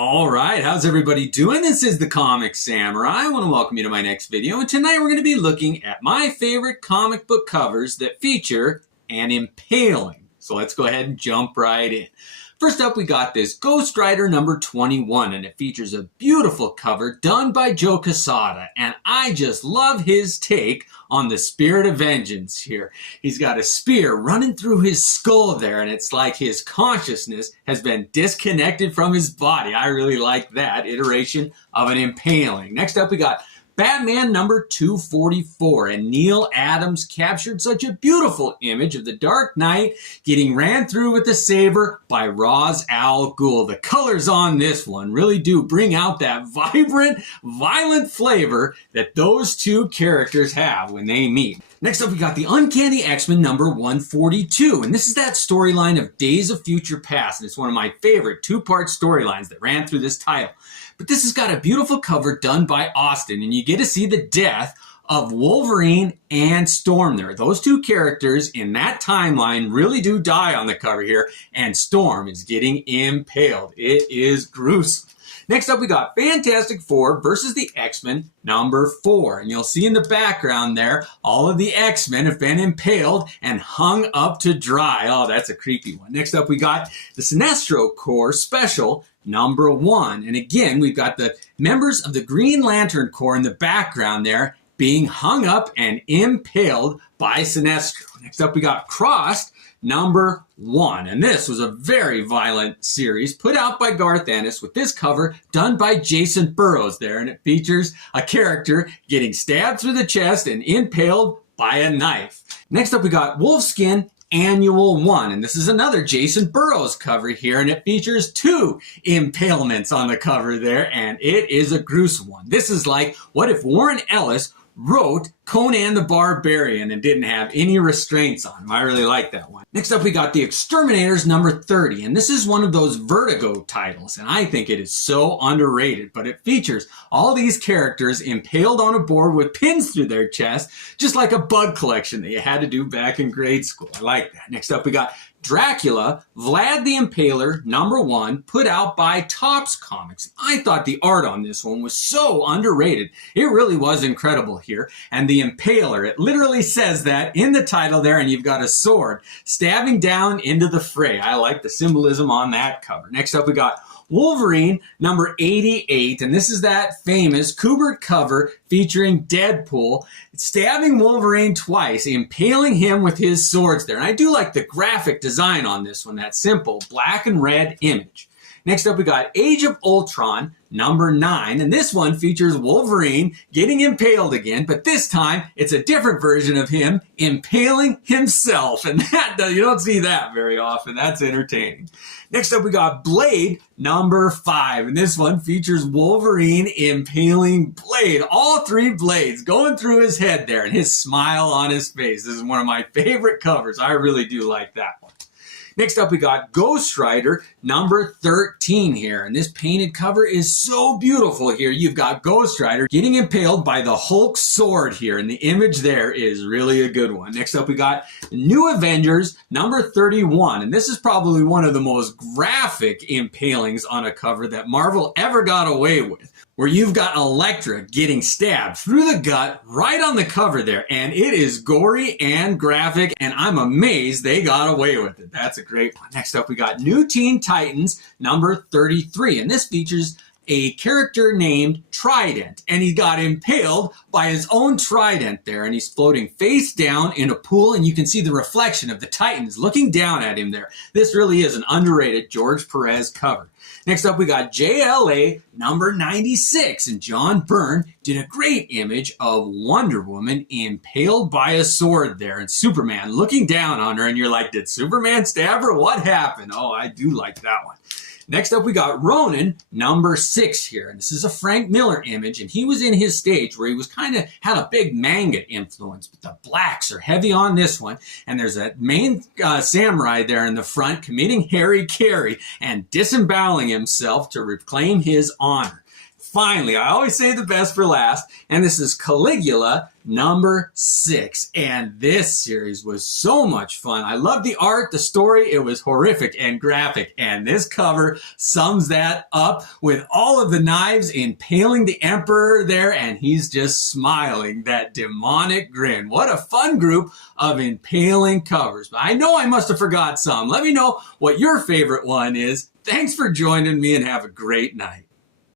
All right, how's everybody doing? This is the Comic Samurai. I want to welcome you to my next video, and tonight we're going to be looking at my favorite comic book covers that feature an impaling. So let's go ahead and jump right in. First up, we got this Ghost Rider number 21, and it features a beautiful cover done by Joe Quesada, and I just love his take on the spirit of vengeance here. He's got a spear running through his skull there, and it's like his consciousness has been disconnected from his body. I really like that iteration of an impaling. Next up, we got Batman number 244, and Neil Adams captured such a beautiful image of the Dark Knight getting ran through with the saber by Ra's al Ghul. The colors on this one really do bring out that vibrant, violent flavor that those two characters have when they meet. Next up, we got the Uncanny X-Men number 142, and this is that storyline of Days of Future Past, and it's one of my favorite two-part storylines that ran through this title. But this has got a beautiful cover done by Austin, and you get to see the death of Wolverine and Storm there. Those two characters in that timeline really do die on the cover here, and Storm is getting impaled. It is gruesome. Next up, we got Fantastic Four versus the X-Men number 4. And you'll see in the background there, all of the X-Men have been impaled and hung up to dry. Oh, that's a creepy one. Next up, we got the Sinestro Corps Special number 1. And again, we've got the members of the Green Lantern Corps in the background there being hung up and impaled by Sinestro. Next up, we got Crossed number 1. And this was a very violent series put out by Garth Ennis with this cover done by Jason Burrows there. And it features a character getting stabbed through the chest and impaled by a knife. Next up, we got Wolfskin Annual 1. And this is another Jason Burrows cover here. And it features 2 impalements on the cover there. And it is a gruesome one. This is like, what if Warren Ellis wrote Conan the Barbarian and didn't have any restraints on him. I really like that one. Next up, we got The Exterminators number 30, and this is one of those Vertigo titles, and I think it is so underrated, but it features all these characters impaled on a board with pins through their chest, just like a bug collection that you had to do back in grade school. I like that. Next up, we got Dracula, Vlad the Impaler, number 1, put out by Topps Comics. I thought the art on this one was so underrated. It really was incredible here. And the Impaler, it literally says that in the title there, and you've got a sword stabbing down into the fray. I like the symbolism on that cover. Next up, we got Wolverine number 88, and this is that famous Kubert cover featuring Deadpool stabbing Wolverine twice, impaling him with his swords there. And I do like the graphic design on this one, that simple black and red image. Next up, we got Age of Ultron number 9, and this one features Wolverine getting impaled again, but this time it's a different version of him impaling himself, and you don't see that very often. That's entertaining. Next up, we got Blade number 5, and this one features Wolverine impaling Blade, all 3 blades going through his head there, and his smile on his face. This is one of my favorite covers. I really do like that one. Next up, we got Ghost Rider number 13 here. And this painted cover is so beautiful here. You've got Ghost Rider getting impaled by the Hulk sword here. And the image there is really a good one. Next up, we got New Avengers number 31. And this is probably one of the most graphic impalings on a cover that Marvel ever got away with, where you've got Elektra getting stabbed through the gut right on the cover there. And it is gory and graphic, and I'm amazed they got away with it. That's a great one. Next up, we got New Teen Titans number 33, and this features a character named Trident, and he got impaled by his own trident there, and he's floating face down in a pool, and you can see the reflection of the Titans looking down at him there. This really is an underrated George Perez cover. Next up, we got JLA number 96, and John Byrne did a great image of Wonder Woman impaled by a sword there, and Superman looking down on her, and you're like, did Superman stab her? What happened? Oh, I do like that one. Next up, we got Ronin number 6 here. And this is a Frank Miller image. And he was in his stage where he was had a big manga influence. But the blacks are heavy on this one. And there's a main samurai there in the front committing hara-kiri and disemboweling himself to reclaim his honor. finally, I always say the best for last, and this is Caligula number 6. And this series was so much fun. I loved the art, the story. It was horrific and graphic. And this cover sums that up with all of the knives impaling the emperor there, and he's just smiling, that demonic grin. What a fun group of impaling covers. But I know I must have forgot some. Let me know what your favorite one is. Thanks for joining me, and have a great night.